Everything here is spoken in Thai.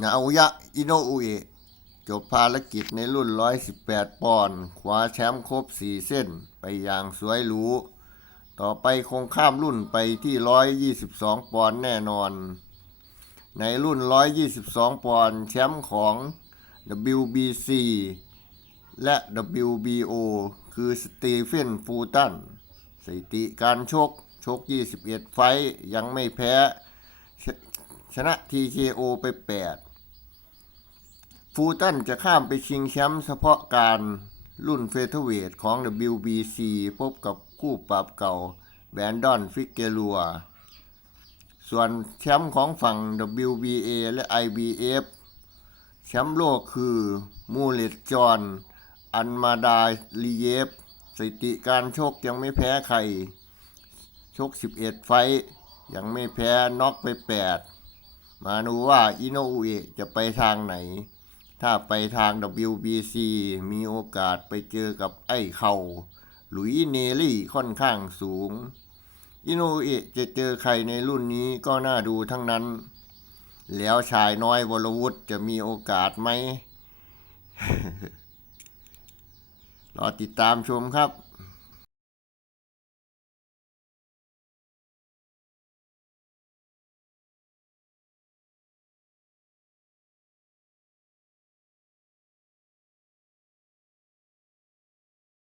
นาอยะอิโนอุเอะจบภารกิจในรุ่น 118 ปอนด์คว้าแชมป์ครบ 4 เส้นไปอย่างสวยหรู ต่อไปคงข้ามรุ่นไปที่ 122 ปอนด์แน่นอน ในรุ่น 122 ปอนด์แชมป์ของ WBC และ WBO คือสตีเฟนฟูตันสถิติการชก ชก 21 ไฟยังไม่แพ้ชชนะ TKO ไป 8 ฟูตันจะข้ามไปชิงแชมป์เฉพาะการรุ่นเฟเธอร์เวทของ WBC พบกับคู่ปรับเก่าแบนดอนฟิกเกลัว ส่วนแชมป์ของฝั่ง WBA และ IBF แชมป์โลกคือมูเลตจอนอันมาดาลีเยฟสถิติการชกยังไม่แพ้ใคร ชก 11 ไฟยังไม่แพ้น็อกไป 8 มาดูว่าอิโนอุเอะจะไปทางไหน ถ้าไปทาง WBC มีโอกาสไปเจอกับไอ้เข่าหลุยเนลี่ค่อนข้างสูง อิโนอุเอะจะเจอใครในรุ่นนี้ก็น่าดูทั้งนั้น แล้วชายน้อยวรวุฒิจะมีโอกาสไหมรอติดตามชมครับ